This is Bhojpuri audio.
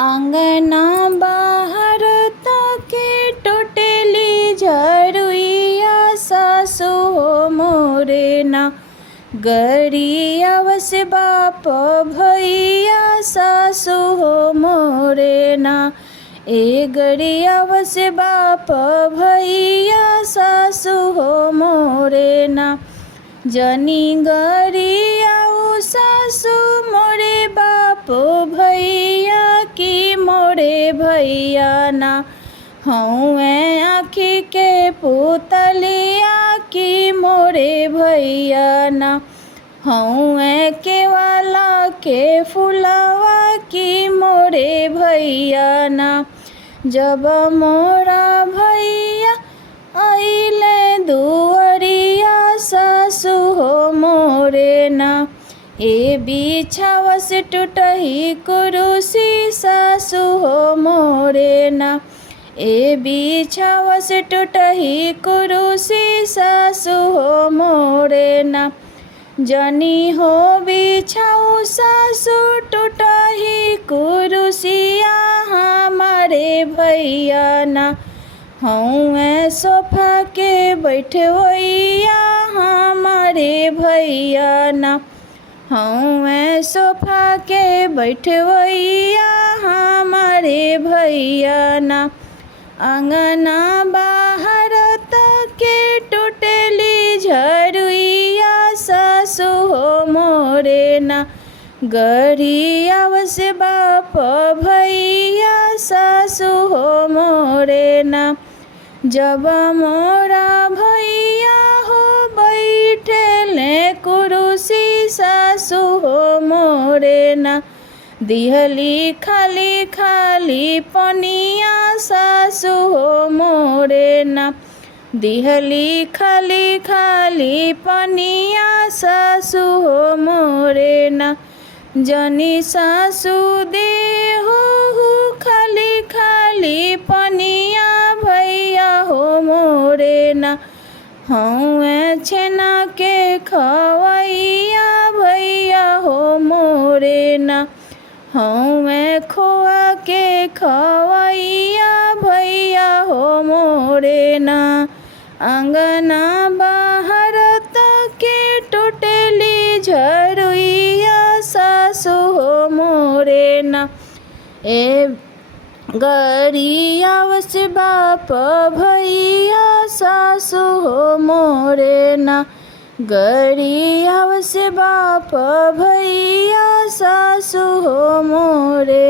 आंगना बाहर ताके टूटेली झरुइया सासु हो मोरे ना। गरियावस बाप भैया सासु हो मोरे ना। ए गरियावस बाप भैया सासु हो मोरे ना। जनी गरियाऊ सासु मोरे बाप भैया की मोरे भैया ना। हऊँ आँखी के पुतलिया की मोरे भैया ना। हऊँ केवाला के फुलवा की मोरे भैया ना। जब मोरा भैया आइले दुअरिया सासु हो मोरे ना। ए बिछावस टूटही कुरुसी सासु हो मोरे ना। ए बिछावस टूटही कुरुसी सासु हो मोरे ना। जनी हो बिछाऊ सासु टूटही कुरुसिया हमारे भैया ना। हऊँ सोफा के बैठवैया हमारे भैया ना। हऊँ सोफा के बैठवैया हमारे भैया ना। आंगना बाहर ताके टूटेली झरुइया सासु हो मोरे ना। गरियावस बाप भैया सासु हो मोरे ना। जब मोरा भैया हो बैठेले कुरुसी सासु हो मोरे ना। दिहली खाली खाली पनिया सासु हो मोरे ना। दिहली खाली खाली पनिया सासु हो मोरे ना। जनी सासु देहु खाली खाली पनिया भैया हो मोरे ना। हऊँ छेना के खवैया भैया हो मोरे ना। हऊँ खोआ के खवैया भैया हो मोरे ना। आंगना बाहर ताके टूटेली झरुइया सासु हो मोरे ना। ए गरियावस बाप भैया सासु हो मोरे ना। गरियावस बाप भैया सासु हो मोरे।